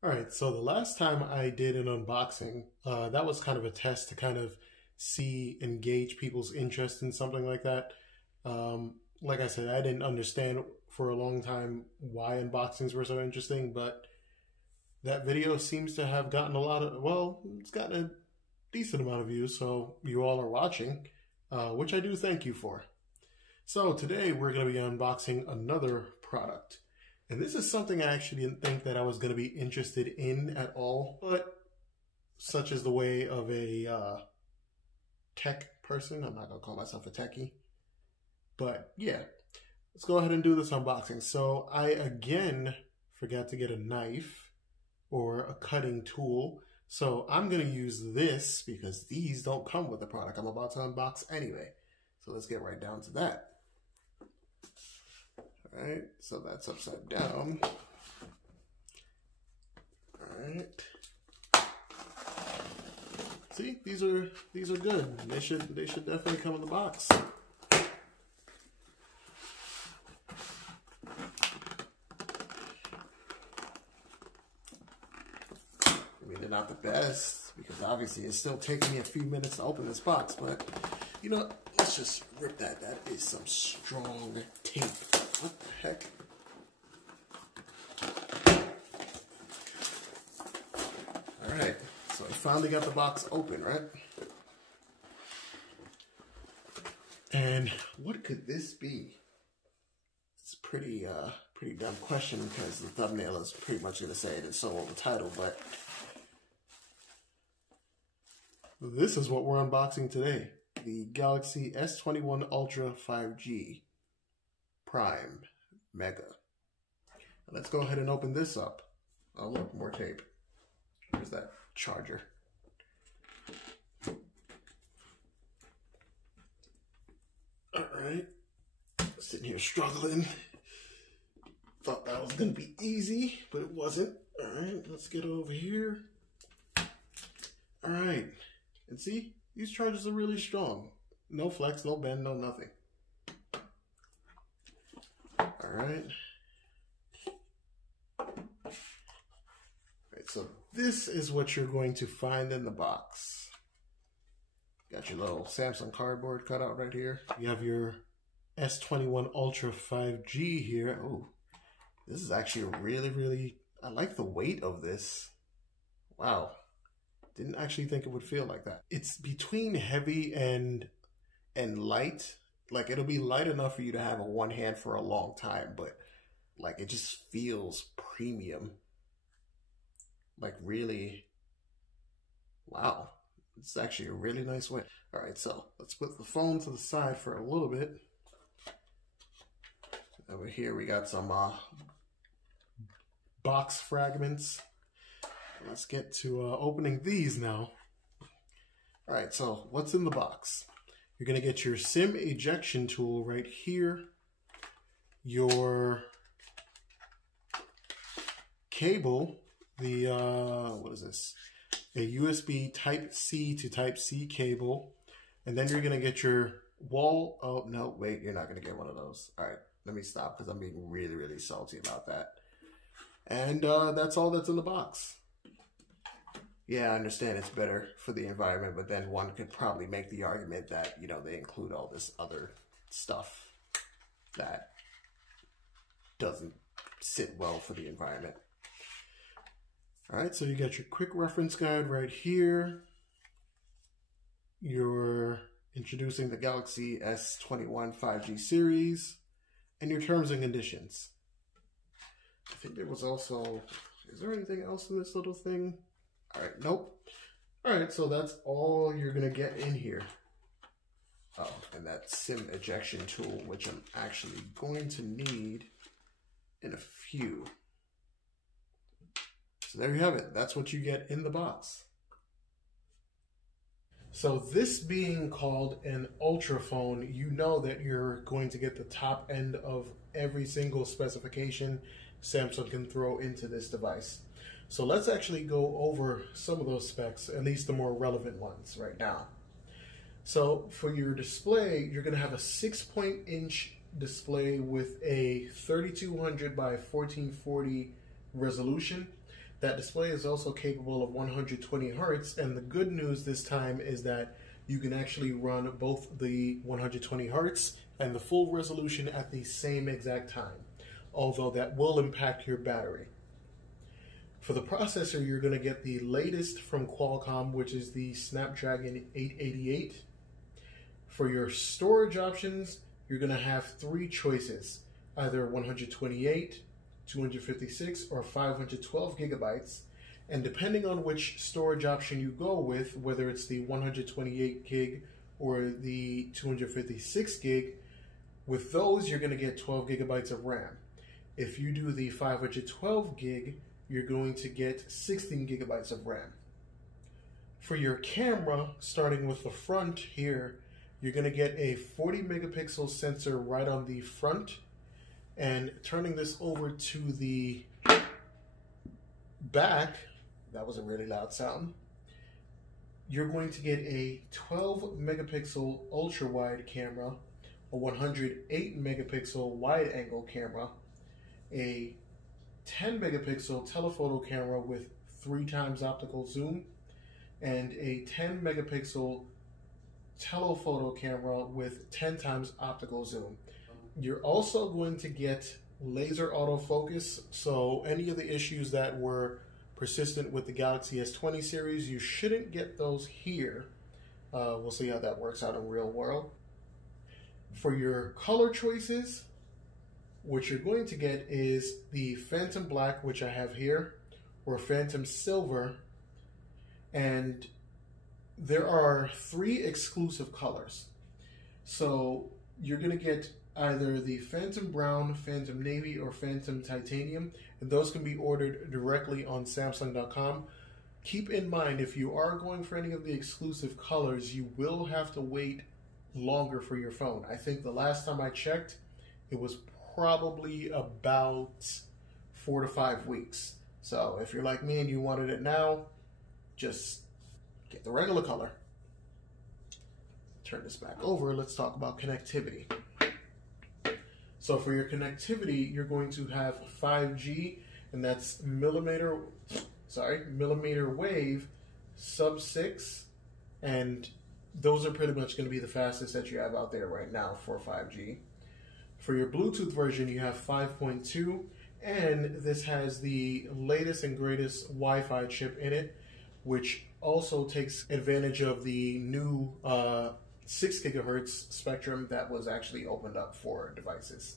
All right, so the last time I did an unboxing, that was kind of a test to kind of see and gauge people's interest in something like that. Like I said, I didn't understand for a long time why unboxings were so interesting, but that video seems to have gotten a lot of, well, it's gotten a decent amount of views, so you all are watching, which I do thank you for. So today we're going to be unboxing another product. And this is something I actually didn't think that I was going to be interested in at all, but such is the way of a tech person. I'm not going to call myself a techie. But yeah, let's go ahead and do this unboxing. So I, again, forgot to get a knife or a cutting tool. So I'm going to use this because these don't come with the product I'm about to unbox anyway. So let's get right down to that. All right, so that's upside down. All right. See, these are good. They should definitely come in the box. I mean, they're not the best because obviously it's still taking me a few minutes to open this box, but you know, let's just rip that. That is some strong tape. What the heck? All right, so I finally got the box open, right? And what could this be? It's pretty dumb question because the thumbnail is pretty much going to say it and so will the title, but this is what we're unboxing today. The Galaxy S21 Ultra 5G Prime Mega. Let's go ahead and open this up. Oh look, more tape. Here's that charger. Alright. Sitting here struggling. Thought that was gonna be easy, but it wasn't. Alright, let's get over here. Alright. And see, these chargers are really strong. No flex, no bend, no nothing. Alright. Alright, so this is what you're going to find in the box. Got your little Samsung cardboard cutout right here. You have your S21 Ultra 5G here. Oh, this is actually really, I like the weight of this. Wow. Didn't actually think it would feel like that. It's between heavy and light. Like, it'll be light enough for you to have in one hand for a long time, but like it just feels premium. Like, really, wow. It's actually a really nice way. All right, so let's put the phone to the side for a little bit. Over here we got some box fragments. Let's get to opening these now. All right, so what's in the box? You're gonna get your SIM ejection tool right here. Your cable, the, what is this? A USB Type-C to Type-C cable. And then you're gonna get your wall, oh no, wait, you're not gonna get one of those. All right, let me stop because I'm being really salty about that. And that's all that's in the box. Yeah, I understand it's better for the environment, but then one could probably make the argument that, you know, they include all this other stuff that doesn't sit well for the environment. All right, so you got your quick reference guide right here. You're introducing the Galaxy S21 5G series and your terms and conditions. I think there was also, is there anything else in this little thing? All right, nope. All right, so that's all you're gonna get in here. Oh, and that SIM ejection tool, which I'm actually going to need in a few. So there you have it. That's what you get in the box. So this being called an Ultra phone, you know that you're going to get the top end of every single specification Samsung can throw into this device. So let's actually go over some of those specs, at least the more relevant ones right now. So for your display, you're going to have a 6-inch display with a 3200 by 1440 resolution. That display is also capable of 120 hertz, and the good news this time is that you can actually run both the 120 hertz and the full resolution at the same exact time, although that will impact your battery. For the processor, you're going to get the latest from Qualcomm, which is the Snapdragon 888. For your storage options, you're going to have three choices, either 128, 256, or 512 gigabytes. And depending on which storage option you go with, whether it's the 128 gig or the 256 gig, with those you're going to get 12 gigabytes of RAM. If you do the 512 gig, you're going to get 16 gigabytes of RAM. For your camera, starting with the front here, you're going to get a 40 megapixel sensor right on the front, and turning this over to the back, that was a really loud sound, you're going to get a 12 megapixel ultra wide camera, a 108 megapixel wide angle camera, a 10 megapixel telephoto camera with 3 times optical zoom, and a 10 megapixel telephoto camera with 10 times optical zoom. You're also going to get laser autofocus, so any of the issues that were persistent with the Galaxy S20 series, you shouldn't get those here. We'll see how that works out in real world. For your color choices, what you're going to get is the Phantom Black, which I have here, or Phantom Silver, and there are 3 exclusive colors. So you're going to get either the Phantom Brown, Phantom Navy, or Phantom Titanium, and those can be ordered directly on Samsung.com. Keep in mind, if you are going for any of the exclusive colors, you will have to wait longer for your phone. I think the last time I checked, it was probably about 4 to 5 weeks. So if you're like me and you wanted it now, just get the regular color. Turn this back over. Let's talk about connectivity. So for your connectivity, you're going to have 5G, and that's millimeter wave, sub-6, and those are pretty much going to be the fastest that you have out there right now for 5G. For your Bluetooth version, you have 5.2, and this has the latest and greatest Wi-Fi chip in it, which also takes advantage of the new 6 gigahertz spectrum that was actually opened up for devices.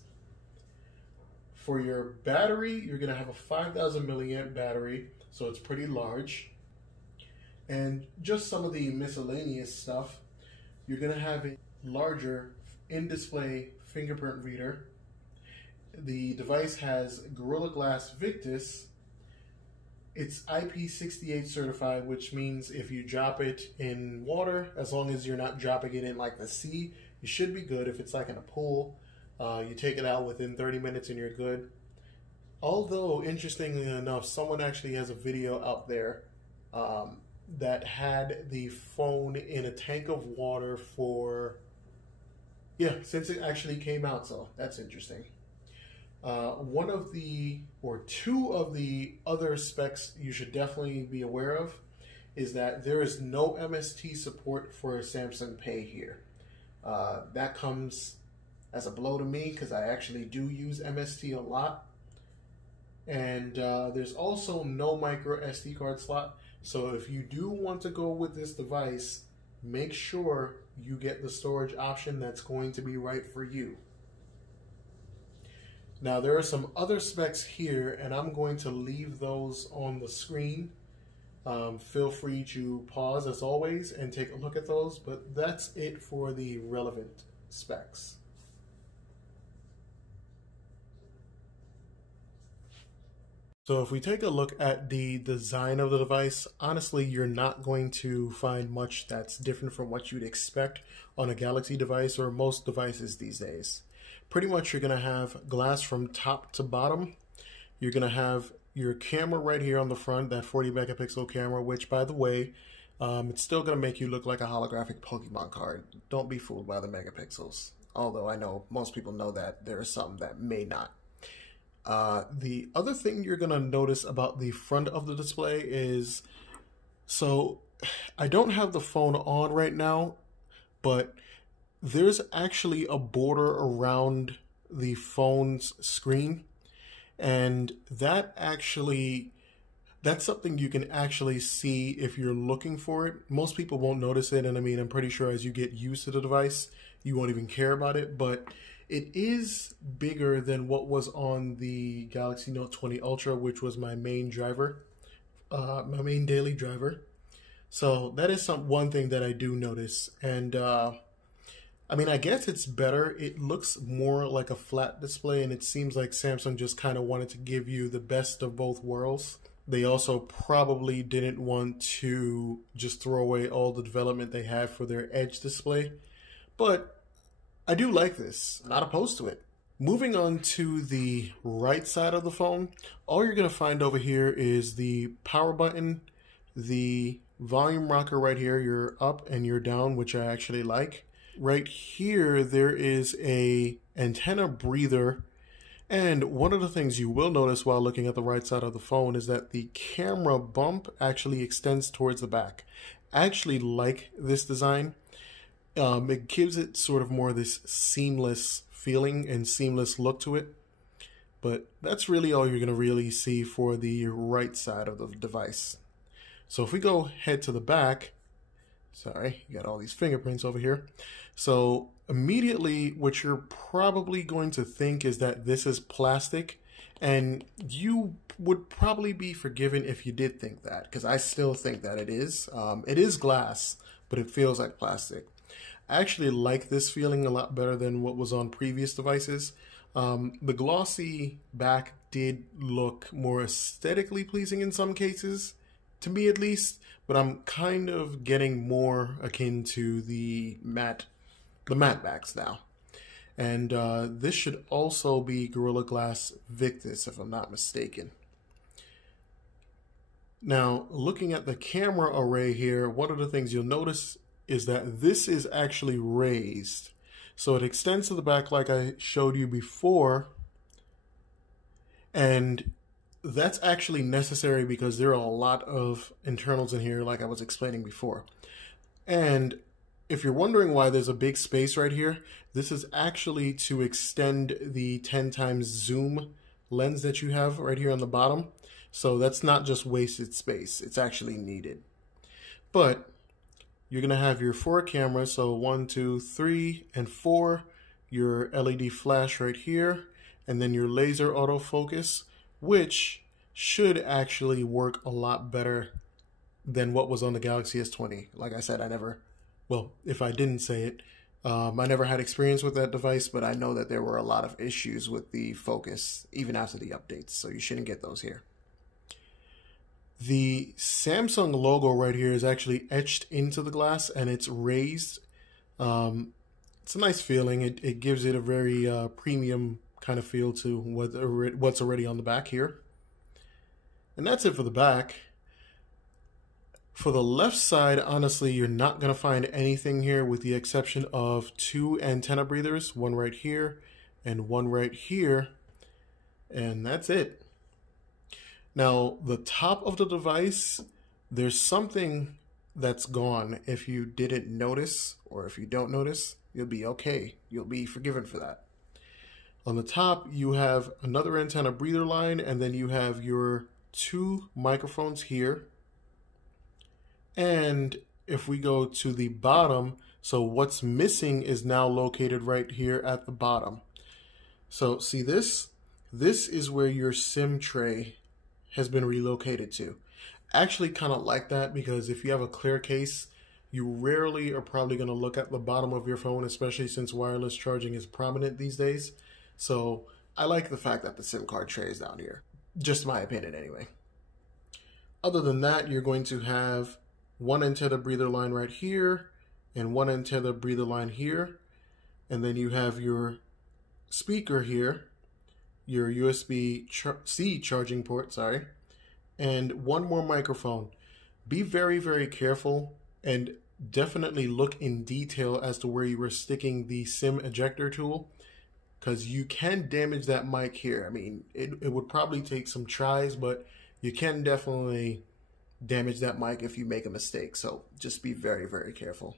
For your battery, you're going to have a 5,000 milliamp battery, so it's pretty large. And just some of the miscellaneous stuff, you're going to have a larger in-display fingerprint reader. The device has Gorilla Glass Victus. It's IP68 certified, which means if you drop it in water, as long as you're not dropping it in like the sea, you should be good. If it's like in a pool, you take it out within 30 minutes and you're good. Although, interestingly enough, someone actually has a video out there that had the phone in a tank of water for, since it actually came out, so that's interesting. One of the, or two of the other specs you should definitely be aware of is that there is no MST support for Samsung Pay here. That comes as a blow to me because I actually do use MST a lot. And there's also no micro SD card slot. So if you do want to go with this device, make sure you get the storage option that's going to be right for you. Now there are some other specs here, and I'm going to leave those on the screen. Feel free to pause as always and take a look at those, but that's it for the relevant specs. So if we take a look at the design of the device, honestly, you're not going to find much that's different from what you'd expect on a Galaxy device or most devices these days. Pretty much you're going to have glass from top to bottom. You're going to have your camera right here on the front, that 40 megapixel camera, which by the way, it's still going to make you look like a holographic Pokemon card. Don't be fooled by the megapixels. Although I know most people know that there are some that may not. The other thing you're gonna notice about the front of the display is, so I don't have the phone on right now, but there's actually a border around the phone's screen, and that's something you can actually see if you're looking for it. Most people won't notice it, and I mean, I'm pretty sure as you get used to the device, you won't even care about it, but it is bigger than what was on the Galaxy Note 20 Ultra, which was my main driver, my main daily driver. So that is one thing that I do notice. And I mean, I guess it's better. It looks more like a flat display, and it seems like Samsung just kind of wanted to give you the best of both worlds. They also probably didn't want to just throw away all the development they had for their Edge display. But I do like this, not opposed to it. Moving on to the right side of the phone, all you're going to find over here is the power button, the volume rocker right here, your up and your down, which I actually like. Right here, there is a antenna breather. And one of the things you will notice while looking at the right side of the phone is that the camera bump actually extends towards the back. I actually like this design. It gives it sort of more this seamless feeling and seamless look to it. But that's really all you're going to really see for the right side of the device. So if we go head to the back, sorry, you got all these fingerprints over here. So immediately what you're probably going to think is that this is plastic, and you would probably be forgiven if you did think that, because I still think that it is. It is glass, but it feels like plastic. I actually like this feeling a lot better than what was on previous devices. The glossy back did look more aesthetically pleasing in some cases, to me at least, but I'm kind of getting more akin to the matte backs now. And this should also be Gorilla Glass Victus, if I'm not mistaken. Now, looking at the camera array here, one of the things you'll notice is that this is actually raised. So it extends to the back like I showed you before. And that's actually necessary because there are a lot of internals in here like I was explaining before. And if you're wondering why there's a big space right here, this is actually to extend the 10 times zoom lens that you have right here on the bottom. So that's not just wasted space, it's actually needed. But you're gonna have your 4 cameras, so 1, 2, 3, and 4, your LED flash right here, and then your laser autofocus, which should actually work a lot better than what was on the Galaxy S20. Like I said, well, if I didn't say it, I never had experience with that device, but I know that there were a lot of issues with the focus, even after the updates, so you shouldn't get those here. The Samsung logo right here is actually etched into the glass, and it's raised. It's a nice feeling. It gives it a very premium kind of feel to what's already on the back here. And that's it for the back. For the left side, honestly, you're not going to find anything here with the exception of 2 antenna breathers, one right here and one right here, and that's it. Now, the top of the device, there's something that's gone. If you didn't notice, or if you don't notice, you'll be okay. You'll be forgiven for that. On the top, you have another antenna breather line, and then you have your 2 microphones here. And if we go to the bottom, so what's missing is now located right here at the bottom. So see this? This is where your SIM tray has been relocated to. Actually kind of like that, because if you have a clear case, you rarely are probably going to look at the bottom of your phone, especially since wireless charging is prominent these days. So I like the fact that the SIM card tray is down here. Just my opinion anyway. Other than that, you're going to have 1 antenna breather line right here and 1 antenna breather line here. And then you have your speaker here, your USB-C charging port, sorry, and 1 more microphone. Be very, very careful and definitely look in detail as to where you were sticking the SIM ejector tool. because you can damage that mic here. I mean, it would probably take some tries, but you can definitely damage that mic if you make a mistake. So just be very, very careful.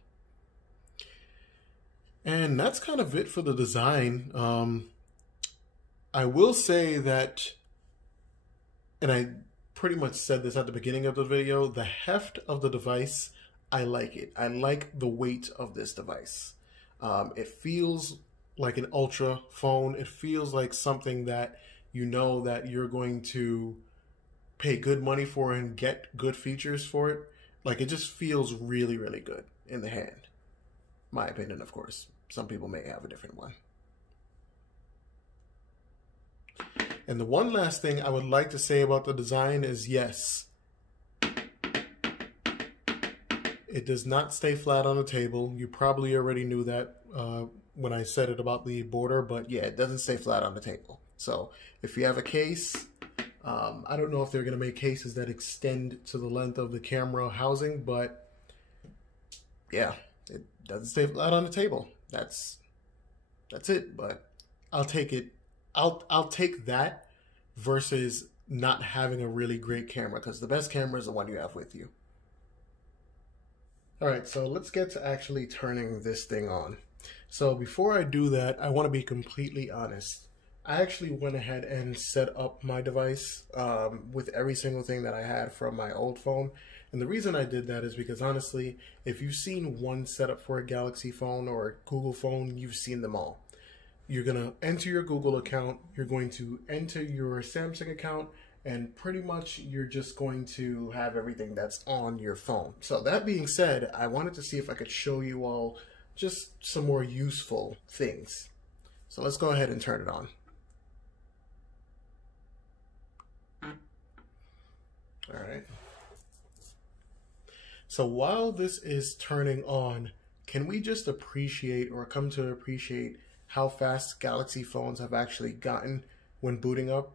And that's kind of it for the design. I will say that, and I pretty much said this at the beginning of the video, the heft of the device, I like it. I like the weight of this device. It feels like an ultra phone. It feels like something that you know that you're going to pay good money for and get good features for it. Like, it just feels really, really good in the hand. My opinion, of course. Some people may have a different one. And the one last thing I would like to say about the design is, yes, it does not stay flat on the table. You probably already knew that when I said it about the border, but yeah, it doesn't stay flat on the table. So if you have a case, I don't know if they're going to make cases that extend to the length of the camera housing, but yeah, it doesn't stay flat on the table. That's it, but I'll take it. I'll take that versus not having a really great camera, because the best camera is the one you have with you. All right, so let's get to actually turning this thing on. So before I do that, I want to be completely honest. I actually went ahead and set up my device with every single thing that I had from my old phone. And the reason I did that is because, honestly, if you've seen one setup for a Galaxy phone or a Google phone, you've seen them all. You're going to enter your Google account, you're going to enter your Samsung account, and pretty much you're just going to have everything that's on your phone. So that being said, I wanted to see if I could show you all just some more useful things. So let's go ahead and turn it on. All right. So while this is turning on, can we just appreciate, or come to appreciate, how fast Galaxy phones have actually gotten when booting up?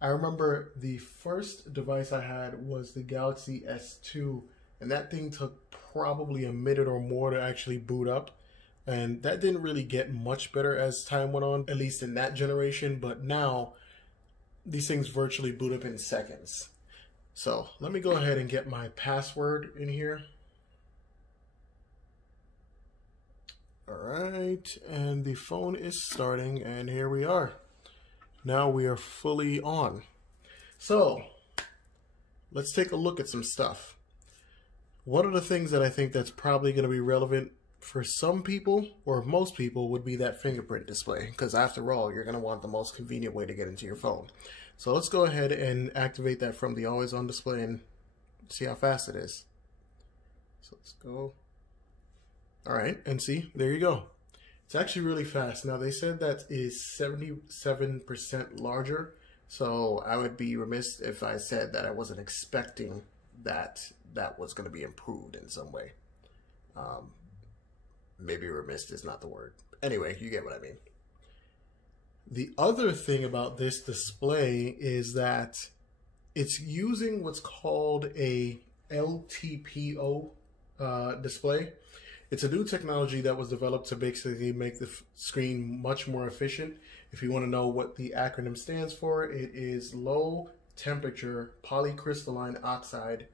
I remember the first device I had was the Galaxy S2, and that thing took probably a minute or more to actually boot up. And that didn't really get much better as time went on, at least in that generation. But now, these things virtually boot up in seconds. So let me go ahead and get my password in here. All right, and the phone is starting, and here we are. Now we are fully on. So let's take a look at some stuff. One of the things that I think that's probably going to be relevant for some people, or most people, would be that fingerprint display, because after all, you're going to want the most convenient way to get into your phone. So let's go ahead and activate that from the always on display and see how fast it is. So let's go. All right, and see, there you go. It's actually really fast. Now, they said that is 77% larger, so I would be remiss if I said that I wasn't expecting that that was going to be improved in some way. Maybe remiss is not the word. Anyway, you get what I mean. The other thing about this display is that it's using what's called a LTPO display. It's a new technology that was developed to basically make the screen much more efficient. If you want to know what the acronym stands for, it is Low Temperature Polycrystalline Oxide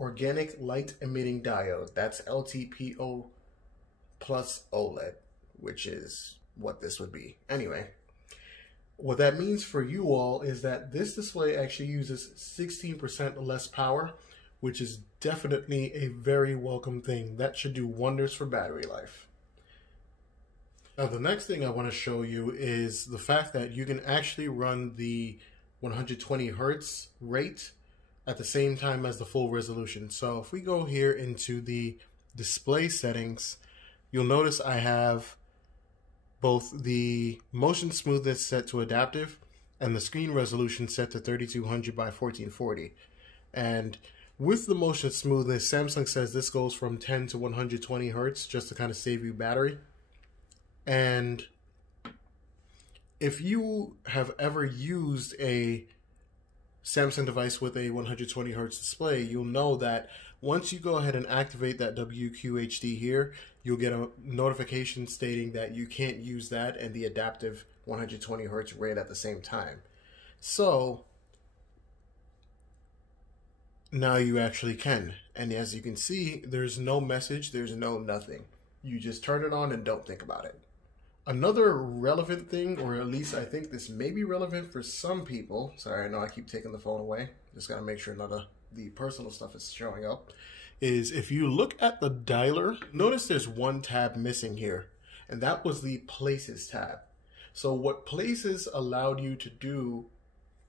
Organic Light Emitting Diode. That's LTPO plus OLED, which is what this would be. Anyway, what that means for you all is that this display actually uses 16% less power, which is definitely a very welcome thing. That should do wonders for battery life. Now, the next thing I want to show you is the fact that you can actually run the 120 Hertz rate at the same time as the full resolution. So if we go here into the display settings, you'll notice I have both the motion smoothness set to adaptive and the screen resolution set to 3200 by 1440. And with the motion smoothness, Samsung says this goes from 10 to 120 Hertz just to kind of save you battery. And if you have ever used a Samsung device with a 120 hertz display, you'll know that once you go ahead and activate that WQHD here, you'll get a notification stating that you can't use that and the adaptive 120 hertz rate at the same time. So now you actually can. And as you can see, there's no message, there's no nothing. You just turn it on and don't think about it. Another relevant thing, or at least I think this may be relevant for some people. Sorry, I know I keep taking the phone away. Just got to make sure none of the personal stuff is showing up. Is if you look at the dialer, notice there's one tab missing here. And that was the Places tab. So what Places allowed you to do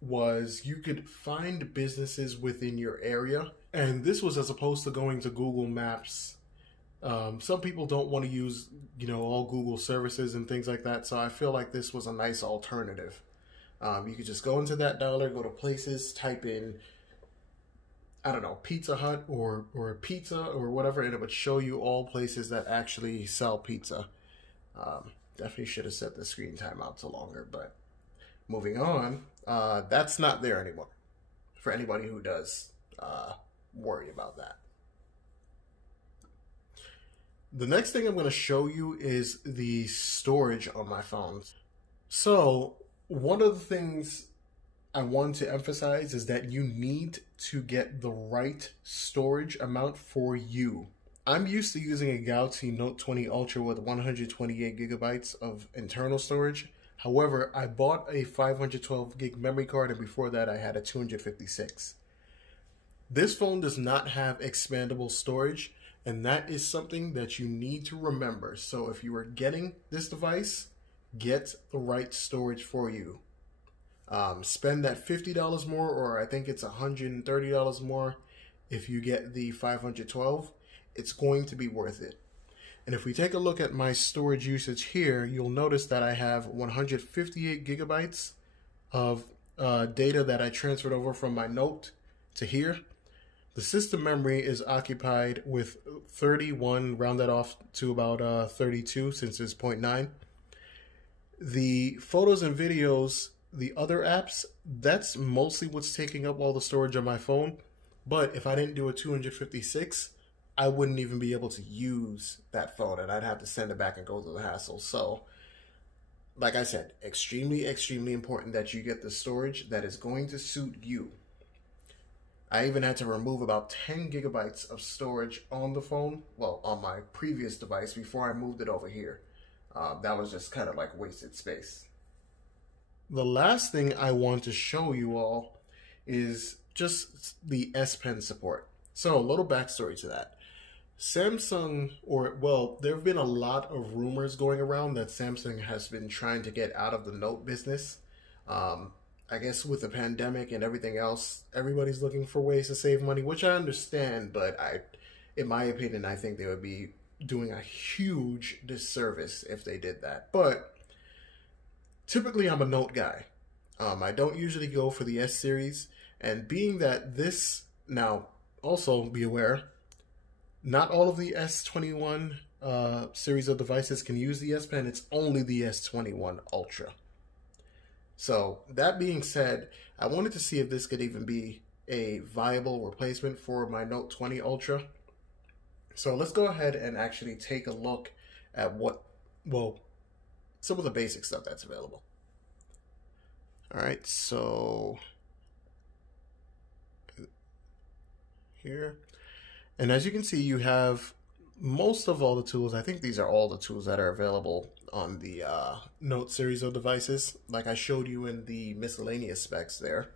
was you could find businesses within your area. And this was as opposed to going to Google Maps. Some people don't want to use, all Google services and things like that. So I feel like this was a nice alternative. You could just go into that dialer, go to Places, type in, I don't know, Pizza Hut or pizza or whatever, and it would show you all places that actually sell pizza. Definitely should have set the screen time out to longer, but moving on, that's not there anymore for anybody who does worry about that. The next thing I'm going to show you is the storage on my phone. So one of the things I want to emphasize is that you need to get the right storage amount for you. I'm used to using a Galaxy Note 20 Ultra with 128 gigabytes of internal storage. However, I bought a 512 gig memory card, and before that I had a 256. This phone does not have expandable storage, and that is something that you need to remember. So if you are getting this device, get the right storage for you. Spend that $50 more, or I think it's $130 more if you get the 512. It's going to be worth it. And if we take a look at my storage usage here, you'll notice that I have 158 gigabytes of data that I transferred over from my Note to here. The system memory is occupied with 31, round that off to about 32 since it's 0.9. The photos and videos, the other apps, that's mostly what's taking up all the storage on my phone. But if I didn't do a 256, I wouldn't even be able to use that phone, and I'd have to send it back and go through the hassle. So, like I said, extremely, extremely important that you get the storage that is going to suit you. I even had to remove about 10 gigabytes of storage on the phone, well, on my previous device before I moved it over here. That was just kind of like wasted space. The last thing I want to show you all is just the S Pen support. So a little backstory to that. Samsung, there have been a lot of rumors going around that Samsung has been trying to get out of the Note business. I guess with the pandemic and everything else, everybody's looking for ways to save money, which I understand, but in my opinion, I think they would be doing a huge disservice if they did that. But typically I'm a Note guy. I don't usually go for the S series, and being that this, now also be aware, not all of the S21 series of devices can use the S Pen. It's only the S21 Ultra. So that being said, I wanted to see if this could even be a viable replacement for my Note 20 Ultra. So let's go ahead and actually take a look at some of the basic stuff that's available. All right, so here, and as you can see, you have most of all the tools. I think these are all the tools that are available on the Note series of devices, like I showed you in the miscellaneous specs there.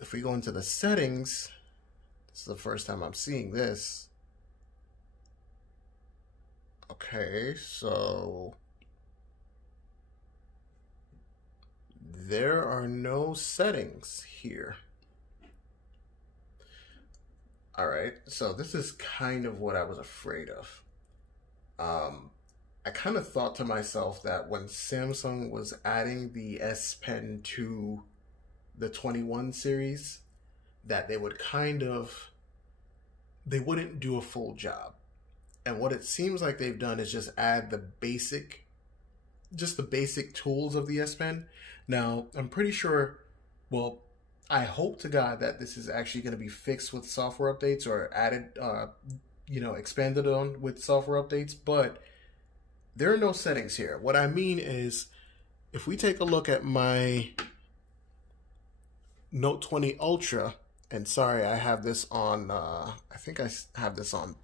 If we go into the settings, this is the first time I'm seeing this. Okay, so there are no settings here. All right, so this is kind of what I was afraid of. I kind of thought to myself that when Samsung was adding the S Pen to the 21 series, that they would they wouldn't do a full job. And what it seems like they've done is just add the basic tools of the S Pen. Now, I'm pretty sure, well, I hope to God that this is actually going to be fixed with software updates or added, expanded on with software updates, but there are no settings here. What I mean is, if we take a look at my Note 20 Ultra, and sorry, I have this on, I think I have this on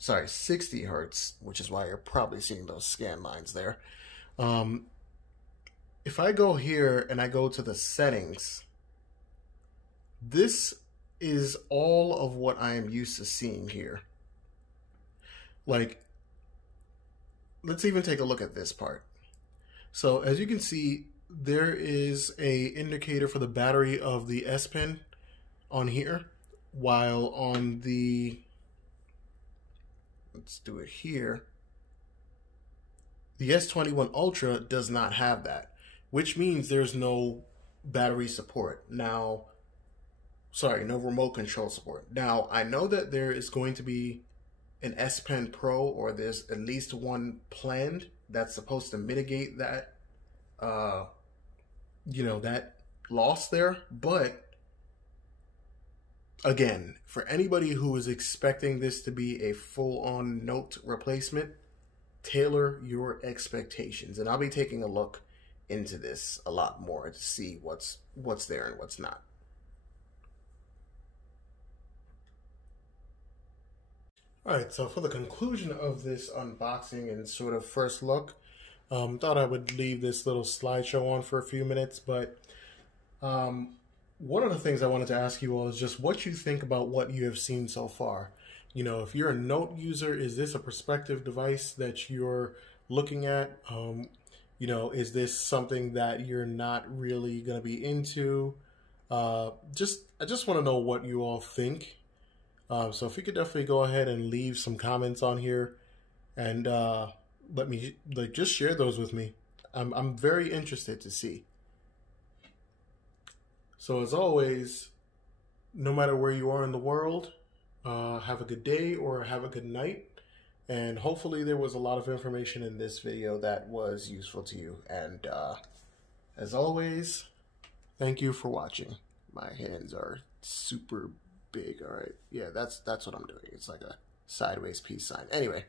60 hertz, which is why you're probably seeing those scan lines there. If I go here and I go to the settings, this is all of what I am used to seeing here. Like, let's even take a look at this part. So as you can see, there is a indicator for the battery of the S Pen on here, while on the, let's do it here, the S21 Ultra does not have that, which means there's no battery support. Now, sorry, no remote control support. Now, I know that there is going to be an S Pen Pro, or there's at least one planned that's supposed to mitigate that, that loss there. But again, for anybody who is expecting this to be a full-on Note replacement, tailor your expectations. And I'll be taking a look into this a lot more to see what's there and what's not. All right, so for the conclusion of this unboxing and sort of first look, thought I would leave this little slideshow on for a few minutes, but one of the things I wanted to ask you all is just what you think about what you have seen so far. If you're a Note user, is this a prospective device that you're looking at? Is this something that you're not really going to be into? I just want to know what you all think. So if you could definitely go ahead and leave some comments on here, and let me just share those with me. I'm very interested to see. So as always, no matter where you are in the world, have a good day or have a good night. And hopefully there was a lot of information in this video that was useful to you. And as always, thank you for watching. My hands are super big. All right. Yeah, that's what I'm doing. It's like a sideways peace sign. Anyway.